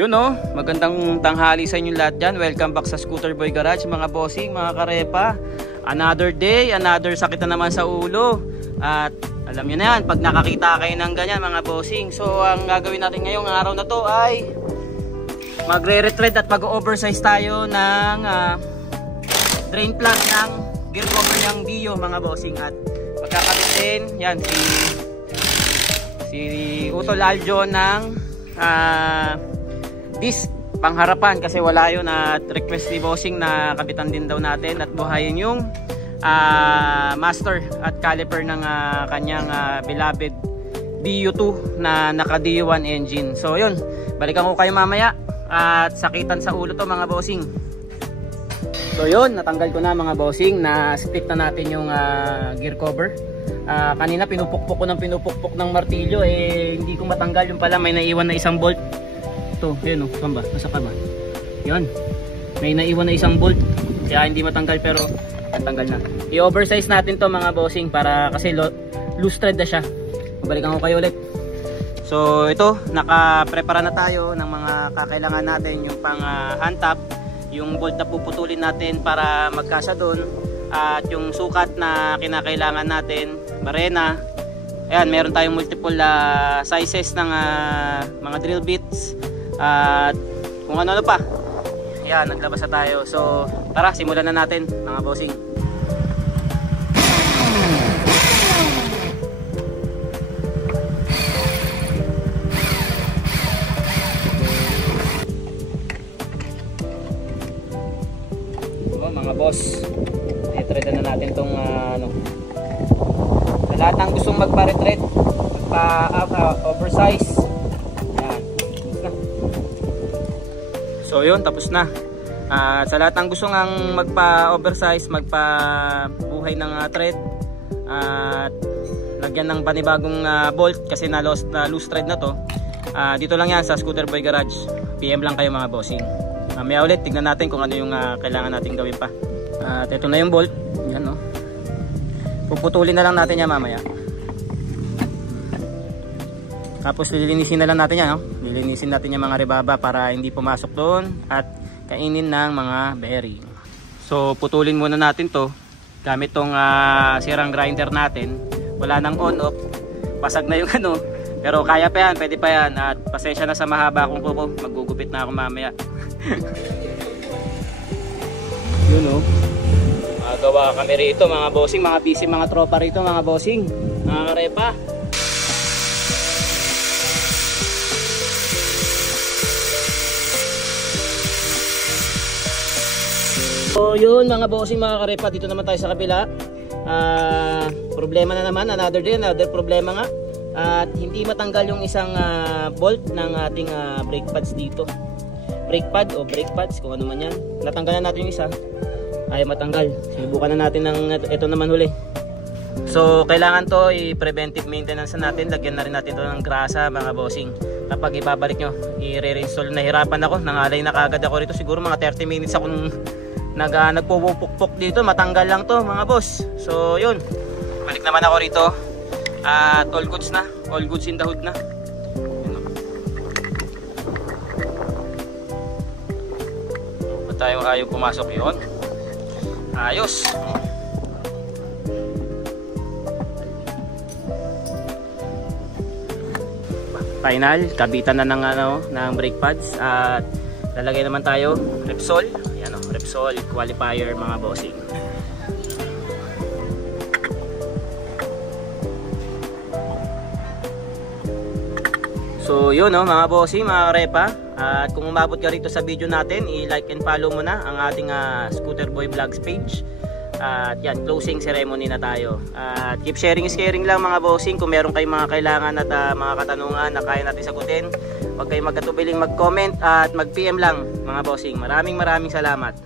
Yun oh, magandang tanghali sa inyo lahat dyan. Welcome back sa Scooter Boy Garage mga bossing, mga karepa. Another day, another sakit na naman sa ulo. At alam nyo na yan, pag nakakita kayo ng ganyan mga bossing. So ang gagawin natin ngayong araw na to ay magre-retread at mag-oversize tayo ng drain plug ng gear cover ng Dio mga bossing. At magkakabit din yan si Utol Aljo ng disc pangharapan kasi wala yun, at request ni bossing na kapitan din daw natin at buhayin yung master at caliper ng kanyang beloved Dio2 na naka Dio1 engine. So yun, balikan ko kayo mamaya at sakitan sa ulo to mga bossing. So yun, natanggal ko na mga bossing, na split na natin yung gear cover. Kanina pinupukpok ko ng martilyo, hindi ko matanggal. Yung pala may naiwan na isang bolt. Ito, yun o, saan ba? Nasa ka ba? Yun, may naiwan na isang bolt kaya hindi matanggal, pero natanggal na. I-oversize natin to mga bossing para kasi loose thread na siya. Babalikan ko kayo ulit. So ito, naka-prepara na tayo ng mga kakailangan natin. Yung pang hand tap, yung bolt na puputulin natin para magkasa doon, at yung sukat na kinakailangan natin, barena. Ayan, meron tayong multiple sizes ng mga drill bits at kung ano pa. Ayan, naglabas na tayo. So tara, simulan na natin mga bossing. So, mga boss, i-thread na natin tong sa lahat ng gustong magpa-retread, magpa-oversize. So yun, tapos na. Sa lahat ng gusto ngang magpa-oversize, magpa-buhay ng thread at lagyan ng panibagong bolt kasi na loose thread na to, dito lang yan sa Scooter Boy Garage. PM lang kayo mga bossing. Mamaya ulit tignan natin kung ano yung kailangan natin gawin pa. At ito na yung bolt. Yan, no? Puputulin na lang natin yan mamaya. Tapos lilinisin na lang natin yan, no? Lilinisin natin yung mga rebaba para hindi pumasok doon at kainin ng mga bearing. So putulin muna natin to gamit tong sirang grinder natin. Wala nang on off, basag na yung ano, pero kaya pa yan, pwede pa yan. At pasensya na sa mahaba akong kuko, magugupit na ako mamaya. Yun o, magawa kami rito mga bossing, mga busy mga tropa rito mga bossing, mga karepa. So yun mga bossing, mga karepa, dito naman tayo sa kabila. Problema na naman, another day, another problema nga. At hindi matanggal yung isang bolt ng ating brake pads dito. Brake pad o brake pads, kung ano man yan. Natanggalan natin yung isa, ayaw matanggal. Sinubukan na natin ng ito naman huli. So kailangan to i-preventive maintenance natin. Lagyan na rin natin to ng grasa mga bossing. Kapag ibabalik nyo, i-reinstall. Nahirapan ako, nangalay na kagad ako rito. Siguro mga 30 minutes akong nagpupukpok dito, matanggal lang to mga boss. So yun, balik naman ako rito at all goods na, all goods in the hood na. Ba't tayo ayaw pumasok yun? Ayos. Final, kabitan na ng brake pads at lalagay naman tayo Repsol. Ayan o, Repsol qualifier mga bossing. So yun o mga bossing, mga karepa. At kung umabot ka rito sa video natin, i-like and follow mo na ang ating Scooter Boy Vlogs page. At yan, closing ceremony na tayo. At keep sharing is caring lang mga bossing. Kung meron kayong mga kailangan at mga katanungan na kaya natin sagutin, huwag kayong magkatubiling mag-comment at mag-PM lang mga bossing. Maraming salamat.